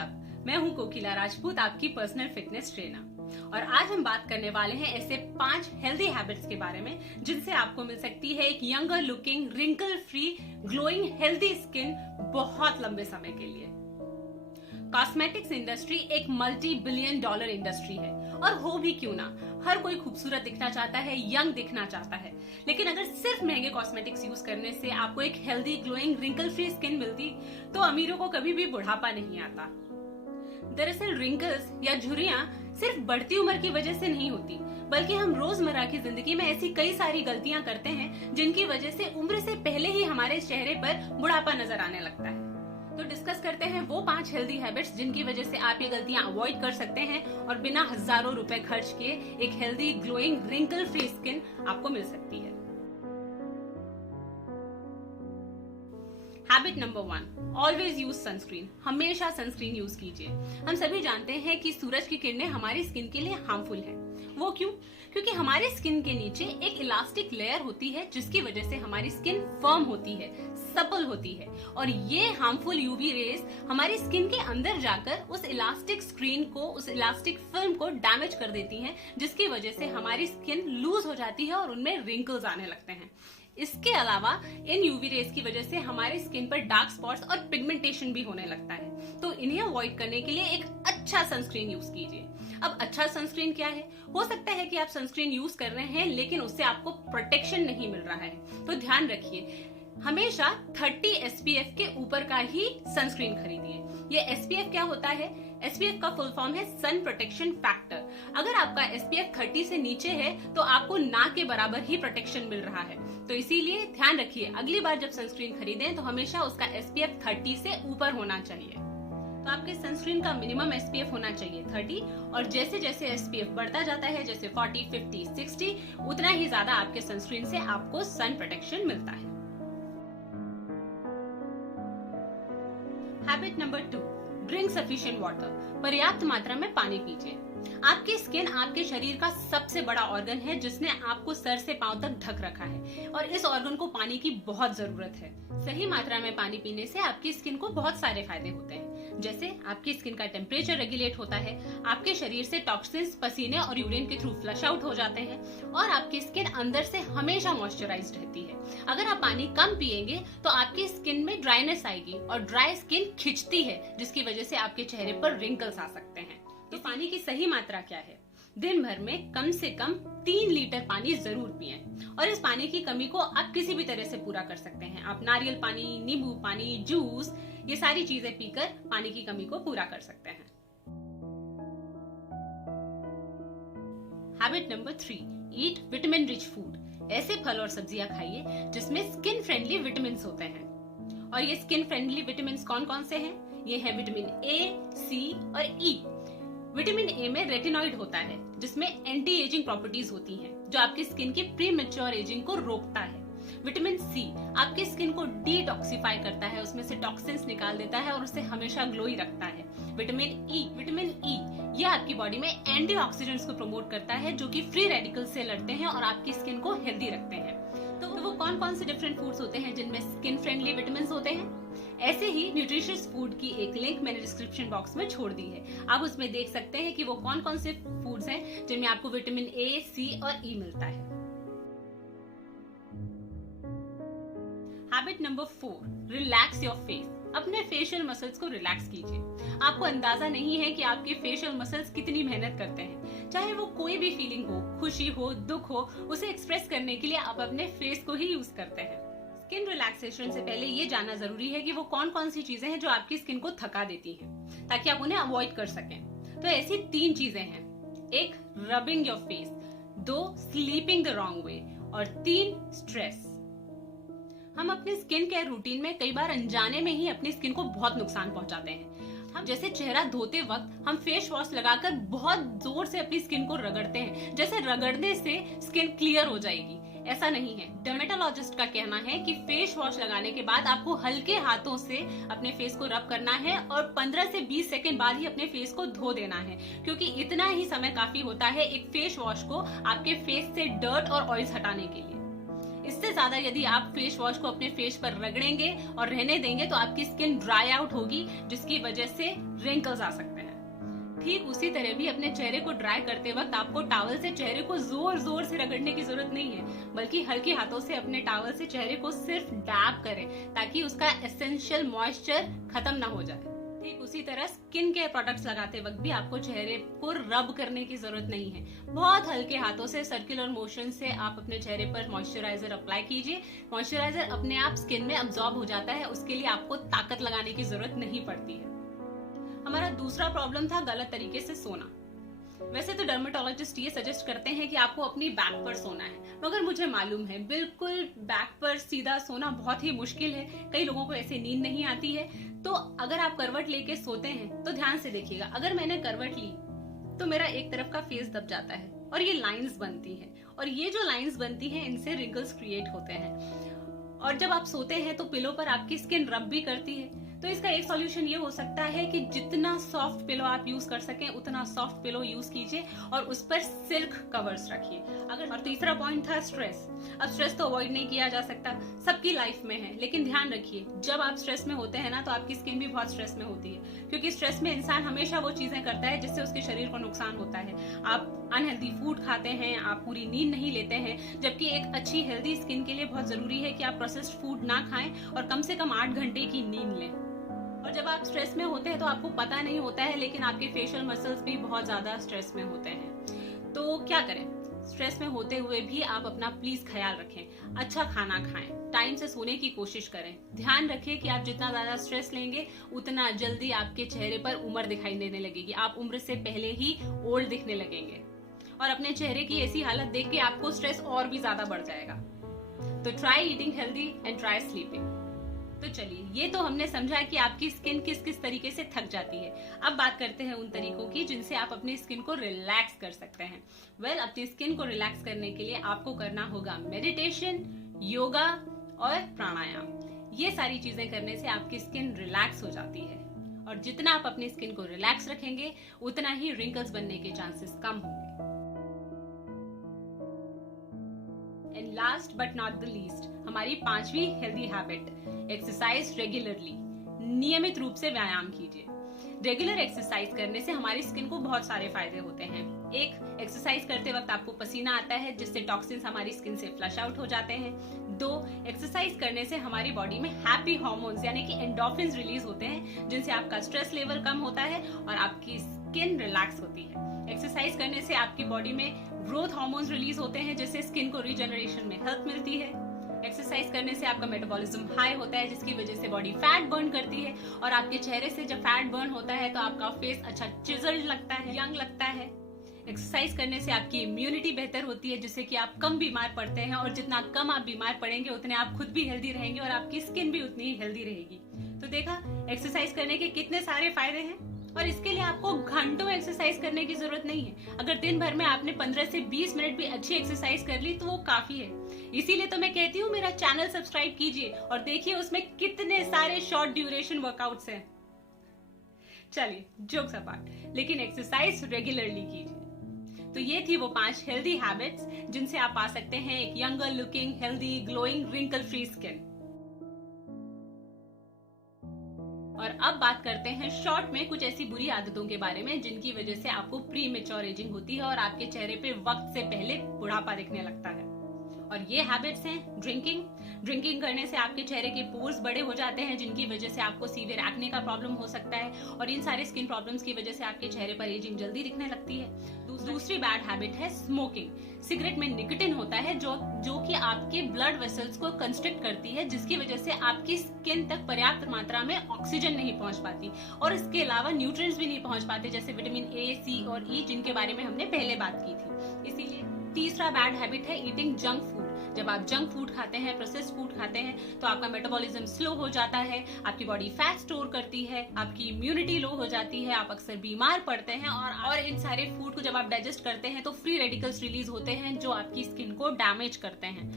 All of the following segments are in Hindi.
अप। मैं हूँ कोकिला राजपूत, आपकी पर्सनल फिटनेस ट्रेनर, और आज हम बात करने वाले हैं ऐसे 5 हेल्दी हैबिट्स के बारे में जिनसे आपको मिल सकती है एक younger looking, wrinkle free, glowing, healthy skin बहुत लंबे समय के लिए। कॉस्मेटिक्स इंडस्ट्री एक मल्टी बिलियन डॉलर इंडस्ट्री है, और हो भी क्यों ना, हर कोई खूबसूरत दिखना चाहता है, यंग दिखना चाहता है। लेकिन अगर सिर्फ महंगे कॉस्मेटिक्स यूज करने से आपको एक healthy, glowing, wrinkle free skin मिलती तो अमीरों को कभी भी बुढ़ापा नहीं आता। दरअसल रिंकल्स या झुर्रियां सिर्फ बढ़ती उम्र की वजह से नहीं होती, बल्कि हम रोजमर्रा की जिंदगी में ऐसी कई सारी गलतियां करते हैं जिनकी वजह से उम्र से पहले ही हमारे चेहरे पर बुढ़ापा नजर आने लगता है। तो डिस्कस करते हैं वो 5 हेल्दी हैबिट्स जिनकी वजह से आप ये गलतियां अवॉइड कर सकते हैं और बिना हजारों रुपए खर्च किए एक healthy, glowing, wrinkle free skin आपको मिल सकती है। Habit number 1, always use sunscreen. हमेशा सनस्क्रीन यूज कीजिए। हम सभी जानते हैं कि सूरज की किरणें हमारी स्किन के लिए हार्मफुल है। वो क्यों? क्योंकि हमारी स्किन के नीचे एक इलास्टिक लेयर होती है जिसकी वजह से हमारी स्किन फर्म होती है, सपल होती है, और ये हार्मफुल यूवी रेज हमारी स्किन के अंदर जाकर उस इलास्टिक स्क्रीन को, उस इलास्टिक फिल्म को डैमेज कर देती हैं, जिसकी वजह से हमारी स्किन लूज हो जाती है और उनमें रिंकल्स आने लगते हैं। इसके अलावा इन यूवी रेज की वजह से हमारे स्किन पर डार्क स्पॉट्स और पिगमेंटेशन भी होने लगता है। तो इन्हें अवॉइड करने के लिए एक अच्छा सनस्क्रीन यूज कीजिए। अब अच्छा सनस्क्रीन क्या है? हो सकता है कि आप सनस्क्रीन यूज कर रहे हैं लेकिन उससे आपको प्रोटेक्शन नहीं मिल रहा है, तो ध्यान रखिए, हमेशा 30 SPF के ऊपर का ही सनस्क्रीन खरीदिए। ये SPF क्या होता है? SPF का फुल फॉर्म है सन प्रोटेक्शन फैक्टर। अगर आपका SPF 30 से नीचे है तो आपको ना के बराबर ही प्रोटेक्शन मिल रहा है। तो इसीलिए ध्यान रखिए, अगली बार जब सनस्क्रीन खरीदें तो हमेशा उसका SPF 30 से ऊपर होना चाहिए। तो आपके सनस्क्रीन का मिनिमम SPF होना चाहिए 30, और जैसे जैसे SPF बढ़ता जाता है, जैसे 40, 50, 60, उतना ही ज्यादा आपके सनस्क्रीन से आपको सन प्रोटेक्शन मिलता है। Habit number 2, drink sufficient water. पर्याप्त मात्रा में पानी पीजिए। आपकी स्किन आपके शरीर का सबसे बड़ा ऑर्गन है जिसने आपको सर से पांव तक ढक रखा है, और इस ऑर्गन को पानी की बहुत जरूरत है। सही मात्रा में पानी पीने से आपकी स्किन को बहुत सारे फायदे होते हैं, जैसे आपकी स्किन का टेम्परेचर रेगुलेट होता है, आपके शरीर से टॉक्सिन्स पसीने और यूरिन के थ्रू फ्लश आउट हो जाते हैं, और आपकी स्किन अंदर से हमेशा मॉइस्चराइज्ड रहती है। अगर आप पानी कम पिएंगे तो आपकी स्किन में ड्राइनेस आएगी, और ड्राई स्किन खिंचती है, जिसकी वजह से आपके चेहरे पर रिंकल्स आ सकते हैं। तो पानी की सही मात्रा क्या है? दिन भर में कम से कम 3 लीटर पानी जरूर पिएं, और इस पानी की कमी को आप किसी भी तरह से पूरा कर सकते हैं। आप नारियल पानी, नींबू पानी, जूस, ये सारी चीजें पीकर पानी की कमी को पूरा कर सकते हैं। हैबिट नंबर 3, ईट विटामिन रिच फूड। ऐसे फल और सब्जियां खाइए जिसमें स्किन फ्रेंडली विटामिन होते हैं। और ये स्किन फ्रेंडली विटामिन कौन कौन से हैं? ये है विटामिन ए, सी और ई। विटामिन ए में रेटिनॉइड होता है जिसमें एंटी एजिंग प्रॉपर्टीज होती हैं, जो आपकी स्किन की प्री मैच्योर एजिंग को रोकता है। विटामिन सी आपकी स्किन को डिटॉक्सिफाई करता है, उसमें से टॉक्सिन्स निकाल देता है और उसे हमेशा ग्लोई रखता है। विटामिन ई ये आपकी बॉडी में एंटीऑक्सीडेंट्स को प्रमोट करता है, जो कि फ्री रेडिकल से लड़ते हैं और आपकी स्किन को हेल्दी रखते हैं। तो वो कौन कौन से डिफरेंट फूड्स होते हैं जिनमें स्किन फ्रेंडली विटामिन होते हैं? ऐसे ही न्यूट्रिशियस फूड की एक लिंक मैंने डिस्क्रिप्शन बॉक्स में छोड़ दी है, आप उसमें देख सकते हैं कि वो कौन कौन से फूड्स हैं जिनमें आपको विटामिन ए, सी और ई मिलता है। Habit number 4, relax your face. अपने फेशियल मसल्स को रिलैक्स कीजिए। आपको अंदाजा नहीं है कि आपके फेशियल मसल्स कितनी मेहनत करते हैं। चाहे वो कोई भी फीलिंग हो, खुशी हो, दुख हो, उसे एक्सप्रेस करने के लिए आप अपने फेस को ही यूज करते हैं। स्किन रिलैक्सेशन से पहले ये जानना जरूरी है कि वो कौन कौन सी चीजें हैं जो आपकी स्किन को थका देती हैं, ताकि आप उन्हें अवॉइड कर सकें। तो ऐसी 3 चीजें हैं: 1, rubbing your face, 2, sleeping the wrong way, और 3, स्ट्रेस। हम अपने स्किन केयर रूटीन में कई बार अनजाने में ही अपनी स्किन को बहुत नुकसान पहुंचाते हैं। हम जैसे चेहरा धोते वक्त हम फेस वॉश लगाकर बहुत जोर से अपनी स्किन को रगड़ते हैं, जैसे रगड़ने से स्किन क्लियर हो जाएगी। ऐसा नहीं है। डर्मेटोलॉजिस्ट का कहना है कि फेस वॉश लगाने के बाद आपको हल्के हाथों से अपने फेस को रब करना है और 15 से 20 सेकंड बाद ही अपने फेस को धो देना है, क्योंकि इतना ही समय काफी होता है एक फेस वॉश को आपके फेस से डर्ट और ऑयल्स हटाने के लिए। इस इससे ज्यादा यदि आप फेस वॉश को अपने फेस पर रगड़ेंगे और रहने देंगे तो आपकी स्किन ड्राई आउट होगी, जिसकी वजह से रिंकल्स आ सकते हैं। ठीक उसी तरह भी अपने चेहरे को ड्राई करते वक्त आपको टॉवल से चेहरे को जोर जोर से रगड़ने की जरूरत नहीं है, बल्कि हल्के हाथों से अपने टॉवल से चेहरे को सिर्फ डैब करें ताकि उसका एसेंशियल मॉइस्चर खत्म ना हो जाए। ठीक उसी तरह स्किन केयर प्रोडक्ट्स लगाते वक्त भी आपको चेहरे को रब करने की जरूरत नहीं है। बहुत हल्के हाथों से सर्कुलर मोशन से आप अपने चेहरे पर मॉइस्चराइजर अप्लाई कीजिए। मॉइस्चराइजर अपने आप स्किन में अब्सॉर्ब हो जाता है, उसके लिए आपको ताकत लगाने की जरूरत नहीं पड़ती है। हमारा दूसरा प्रॉब्लम था गलत तरीके से सोना। वैसे तो डर्मेटोलॉजिस्ट ये सजेस्ट करते हैं कि आपको अपनी बैक पर सोना है, मगर मुझे मालूम है बिल्कुल बैक पर सीधा सोना बहुत ही मुश्किल है। कई लोगों को ऐसे नींद नहीं आती है। तो अगर आप करवट लेके सोते हैं तो ध्यान से देखिएगा, अगर मैंने करवट ली तो मेरा एक तरफ का फेस दब जाता है और ये लाइंस बनती हैं, और ये जो लाइंस बनती हैं इनसे रिंकल्स क्रिएट होते हैं। और जब आप सोते हैं तो पिलो पर आपकी स्किन रब भी करती है। तो इसका एक सॉल्यूशन ये हो सकता है कि जितना सॉफ्ट पिलो आप यूज कर सकें उतना सॉफ्ट पिलो यूज कीजिए और उस पर सिल्क कवर्स रखिए। और तीसरा पॉइंट था स्ट्रेस। अब स्ट्रेस तो अवॉइड नहीं किया जा सकता, सबकी लाइफ में है, लेकिन ध्यान रखिए जब आप स्ट्रेस में होते हैं ना तो आपकी स्किन भी बहुत स्ट्रेस में होती है, क्योंकि स्ट्रेस में इंसान हमेशा वो चीजें करता है जिससे उसके शरीर को नुकसान होता है। आप अनहेल्दी फूड खाते हैं, आप पूरी नींद नहीं लेते हैं, जबकि एक अच्छी हेल्दी स्किन के लिए बहुत जरूरी है कि आप प्रोसेस्ड फूड ना खाएं और कम से कम 8 घंटे की नींद लें। और जब आप स्ट्रेस में होते हैं तो आपको पता नहीं होता है, लेकिन आपके फेशियल मसल्स भी बहुत ज्यादा स्ट्रेस में होते हैं। तो क्या करें? स्ट्रेस में होते हुए भी आप अपना प्लीज ख्याल रखें, अच्छा खाना खाएं, टाइम से सोने की कोशिश करें। ध्यान रखें कि आप जितना ज्यादा स्ट्रेस लेंगे उतना जल्दी आपके चेहरे पर उम्र दिखाई देने लगेगी, आप उम्र से पहले ही ओल्ड दिखने लगेंगे और अपने चेहरे की ऐसी हालत देख के आपको स्ट्रेस और भी ज्यादा बढ़ जाएगा। तो try eating healthy and try sleeping. तो चलिए, ये तो हमने समझा कि आपकी स्किन किस किस तरीके से थक जाती है। अब बात करते हैं उन तरीकों की जिनसे आप अपनी स्किन को रिलैक्स कर सकते हैं। अपनी स्किन को रिलैक्स करने के लिए आपको करना होगा मेडिटेशन, योगा और प्राणायाम। ये सारी चीजें करने से आपकी स्किन रिलैक्स हो जाती है, और जितना आप अपनी स्किन को रिलैक्स रखेंगे उतना ही रिंकल्स बनने के चांसेस कम होंगे। And last but not the least, हमारी 5वीं हेल्दी हैबिट, एक्सरसाइज रेगुलरली। नियमित रूप से व्यायाम कीजिए। रेगुलर एक्सरसाइज करने से हमारी स्किन को बहुत सारे फायदे होते हैं। 1, एक्सरसाइज करते वक्त आपको पसीना आता है जिससे टॉक्सिन्स हमारी स्किन से फ्लश आउट हो जाते हैं। 2, एक्सरसाइज करने से हमारी बॉडी में हैप्पी हार्मोन्स यानी कि एंडोर्फिन्स रिलीज होते हैं, जिनसे आपका स्ट्रेस लेवल कम होता है और आपकी स्किन रिलैक्स होती है। एक्सरसाइज करने से आपकी बॉडी में ग्रोथ हार्मोन्स रिलीज होते हैं, जिससे स्किन को रीजनरेशन में हेल्प मिलती है। एक्सरसाइज करने से आपका मेटाबॉलिज्म हाई होता है, जिसकी वजह से बॉडी फैट बर्न करती है, और आपके चेहरे से जब फैट बर्न होता है तो आपका फेस अच्छा चिजल्ड लगता है, यंग लगता है। एक्सरसाइज करने से आपकी इम्यूनिटी बेहतर होती है, जिससे कि आप कम बीमार पड़ते हैं, और जितना कम आप बीमार पड़ेंगे उतने आप खुद भी हेल्दी रहेंगे और आपकी स्किन भी उतनी ही हेल्दी रहेगी। तो देखा एक्सरसाइज करने के कितने सारे फायदे हैं, और इसके लिए आपको घंटों एक्सरसाइज करने की जरूरत नहीं है। अगर दिन भर में आपने 15 से 20 मिनट भी अच्छी एक्सरसाइज कर ली तो वो काफी है। इसीलिए तो मैं कहती हूँ मेरा चैनल सब्सक्राइब कीजिए और देखिए उसमें कितने सारे शॉर्ट ड्यूरेशन वर्कआउट्स हैं। चलिए, जोक्स अपार्ट, लेकिन एक्सरसाइज रेगुलरली कीजिए। तो ये थी वो 5 हेल्दी हैबिट्स जिनसे आप पा सकते हैं एक younger looking, healthy, glowing, wrinkle free skin. और अब बात करते हैं शॉर्ट में कुछ ऐसी बुरी आदतों के बारे में जिनकी वजह से आपको प्री मेच्योर एजिंग होती है और आपके चेहरे पे वक्त से पहले बुढ़ापा दिखने लगता है। और ये हैबिट्स हैं ड्रिंकिंग करने से आपके चेहरे के पोर्स बड़े हो जाते हैं, जिनकी वजह से आपको सीवियर एक्ने का प्रॉब्लम हो सकता है, और इन सारे स्किन प्रॉब्लम्स की वजह से आपके चेहरे पर एजिंग जल्दी दिखने लगती है। दूसरी बैड हैबिट है स्मोकिंग। सिगरेट में निकोटिन होता है जो कि आपके ब्लड वेसल्स को कंस्ट्रिक्ट करती है, जिसकी वजह से आपकी स्किन तक पर्याप्त मात्रा में ऑक्सीजन नहीं पहुंच पाती, और इसके अलावा न्यूट्रिएंट्स भी नहीं पहुंच पाते, जैसे विटामिन ए, सी और ई, जिनके बारे में हमने पहले बात की थी। इसीलिए तीसरा बैड हैबिट है ईटिंग जंक फूड। जब आप जंक फूड खाते हैं, प्रोसेस्ड फूड खाते हैं, तो आपका मेटाबॉलिज्म स्लो हो जाता है, आपकी बॉडी फैट स्टोर करती है, आपकी इम्यूनिटी लो हो जाती है, आप अक्सर बीमार पड़ते हैं, और इन सारे फूड को जब आप डाइजेस्ट करते हैं तो फ्री रेडिकल्स रिलीज होते हैं जो आपकी स्किन को डैमेज करते हैं।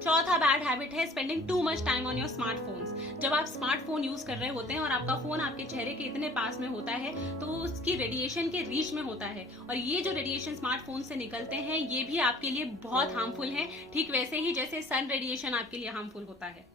चौथा बैड हैबिट है spending too much time on your smartphones. Habits. जब आप स्मार्टफोन यूज कर रहे होते हैं और आपका फोन आपके चेहरे के इतने पास में होता है तो वो उसकी रेडिएशन के रीच में होता है, और ये जो रेडिएशन स्मार्टफोन से निकलते हैं ये भी आपके लिए बहुत हार्मफुल है, ठीक वैसे ही जैसे सन रेडिएशन आपके लिए हार्मफुल होता है।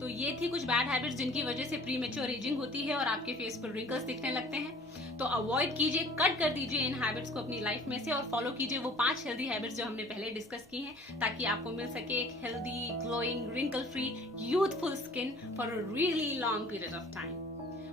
तो ये थी कुछ बैड हैबिट्स जिनकी वजह से प्रीमेच्योर एजिंग होती है और आपके फेस पर रिंकल्स दिखने लगते हैं। तो अवॉइड कीजिए, कट कर दीजिए इन हैबिट्स को अपनी लाइफ में से और फॉलो कीजिए वो 5 हेल्दी हैबिट्स जो हमने पहले डिस्कस की हैं, ताकि आपको मिल सके एक healthy, glowing, wrinkle free, youthful skin for a really long period of time.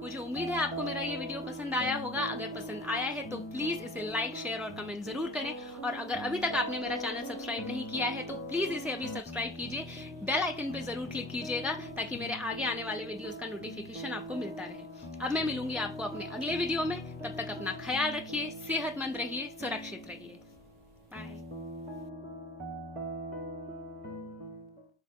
मुझे उम्मीद है आपको मेरा ये वीडियो पसंद आया होगा। अगर पसंद आया है तो प्लीज इसे लाइक, शेयर और कमेंट जरूर करें, और अगर अभी तक आपने मेरा चैनल सब्सक्राइब नहीं किया है तो प्लीज इसे अभी सब्सक्राइब कीजिए, बेल आइकन पे जरूर क्लिक कीजिएगा ताकि मेरे आगे आने वाले वीडियोस का नोटिफिकेशन आपको मिलता रहे। अब मैं मिलूंगी आपको अपने अगले वीडियो में, तब तक अपना ख्याल रखिए, सेहतमंद रहिए, सुरक्षित रहिए।